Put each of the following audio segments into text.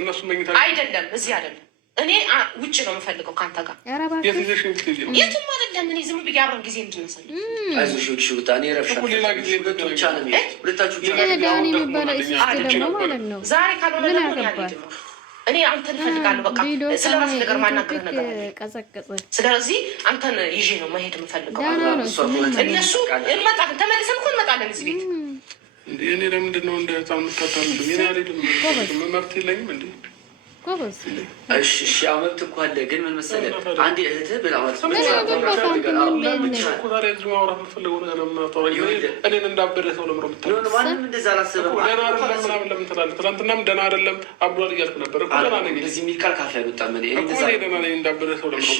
እነሱ መኝታ አይደለም እዚህ አይደለም። እኔ ውጭ ነው የምፈልገው ከአንተ ጋር የትም አይደለም። እኔ ዝም ብዬ አብረን ጊዜ እንድንሰል አይዞሽ ሽጉጣ እኔ ረብሻ ብቻ ነው ሁለታችሁ ዛሬ ካልሆነ ደግሞ እኔ አንተን እፈልጋለሁ። በቃ ስለ ራስ ነገር ማናገር ነገር ስለዚህ አንተን ይዤ ነው መሄድ የምፈልገው። እነሱ እንመጣለን፣ ተመልሰን እኮ እንመጣለን እዚህ ቤት። እኔ ለምንድን ነው እንደ ህፃን የምታታልኝ? እኔ አልሄድም፣ መብት የለኝም እንዴ? እሺ መብት እኮ አለ፣ ግን ምን መሰለህ አንዴ እህትህ ብላ እኔን እንዳበደ ሰው ለምሮ ማንም እንደዛ አላሰበም። ትናንትናም ደህና አይደለም አብዷል እያልኩ ነበር። ደህና ነኝ እንደዚህ የሚል ቃል ካፌ አልወጣም። ደህና ነኝ እንዳበደ ሰው ለምሮ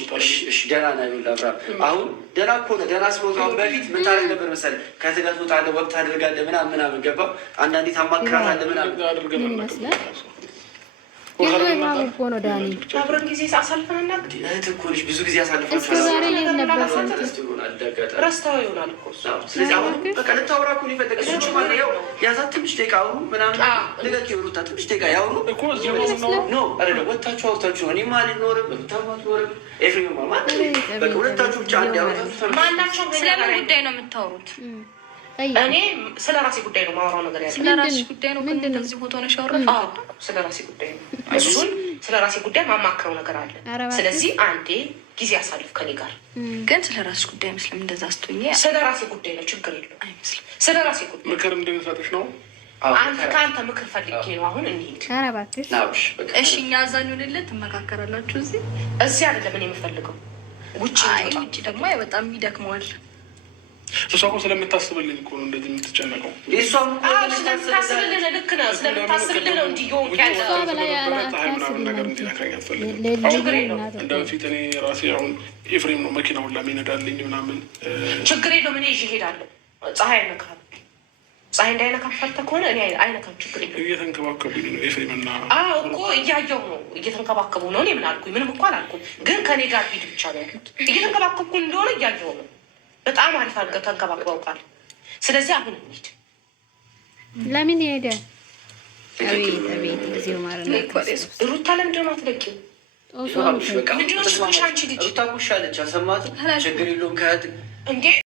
ደህና ና ላብራ አሁን ደህና እኮ ነው። ደህና ስሞታውን በፊት ምን ታደርግ ነበር መሰለህ? ከዚህ ጋር ትወጣለህ፣ ወቅት አድርጋለህ ምናምን ገባ። አንዳንዴ ታማክራታለህ ምናምን እኮ ነው ዳኒ አብረን ጊዜ አሳልፈን እህት እኮ ነሽ። ብዙ ጊዜ አሳልፋችሁ ረስተኸው ይሆናል እኮ። ስለዚህ አሁን በቃ ልታወራ እኮ ነው የፈለገች ማለት ያው ያዛት ትንሽ ደቂቃ አውሩ ምናምን ልቀቂ ሩታ ትንሽ ደቂቃ ያውሩ ኖ አይደለ ወታችሁ አውርታችሁ እኔማ አልኖርም ብታማትኖርም ኤፍሬም ማለት በቃ ሁለታችሁ ብቻ አንድ ያወራችሁ ማናቸው ስለምን ጉዳይ ነው የምታወሩት? እኔ ስለ ራሴ ጉዳይ ነው ማወራው ነገር ያለ። ስለ ራሴ ጉዳይ ነው ግን እንደዚህ ፎቶ ነው ሻወራው። ስለ ራሴ ጉዳይ ነው እሱን ስለ ራሴ ጉዳይ ማማክረው ነገር አለ። ስለዚህ አንዴ ጊዜ አሳልፍ ከኔ ጋር። ግን ስለ ራሴ ጉዳይ አይመስልም እንደዛ አስተኛ። ስለ ራሴ ጉዳይ ነው ችግር የለውም አይመስልም። ስለ ራሴ ጉዳይ ምክር እንድንሰጥሽ ነው። አንተ ከአንተ ምክር ፈልጌ ነው አሁን እንሂድ። ኧረ እባክሽ እሺ። እኛ አዛኙንለት ትመካከራላችሁ። እዚህ አይደለም እኔ የምፈልገው ውጭ። ውጭ ደግሞ በጣም ይደክመዋል። እሷ እኮ ስለምታስብልኝ እኮ ነው እንደዚህ የምትጨነቀው። ስለምታስብልህ ልክ ነው። ስለምታስብልህ ነው እንዲህ ሆንክ ያለ ነገር እንዲነካኝ አልፈልግም። እንደ በፊት እኔ ራሴ አሁን ኤፍሬም ነው መኪና ሁላ የሚነዳልኝ ምናምን። ችግር የለውም እኔ ይዤ እሄዳለሁ። ፀሐይ አይነካም። ፀሐይ እንዳይነካም ፈርተህ ከሆነ እኔ አይነካም። ችግር የለውም። እየተንከባከቡኝ ነው ኤፍሬም እና እኮ እያየሁ ነው። እየተንከባከቡ ነው። እኔ ምን አልኩኝ? ምንም እኮ አላልኩም። ግን ከኔ ጋር ሂድ ብቻ ነው ያሉት። እየተንከባከብኩ እንደሆነ እያየሁ ነው። በጣም አሪፍ አድርገው ተንከባክበውታል። ስለዚህ አሁን እንሂድ። ለምን ሄደ? አቤት ጊዜው ማለት ነው። ሩታ ለምንድን ነው የማትለቂው? ሩታ ኩሻለች። አልሰማትም። ችግር የለውም ከእህት እንዴ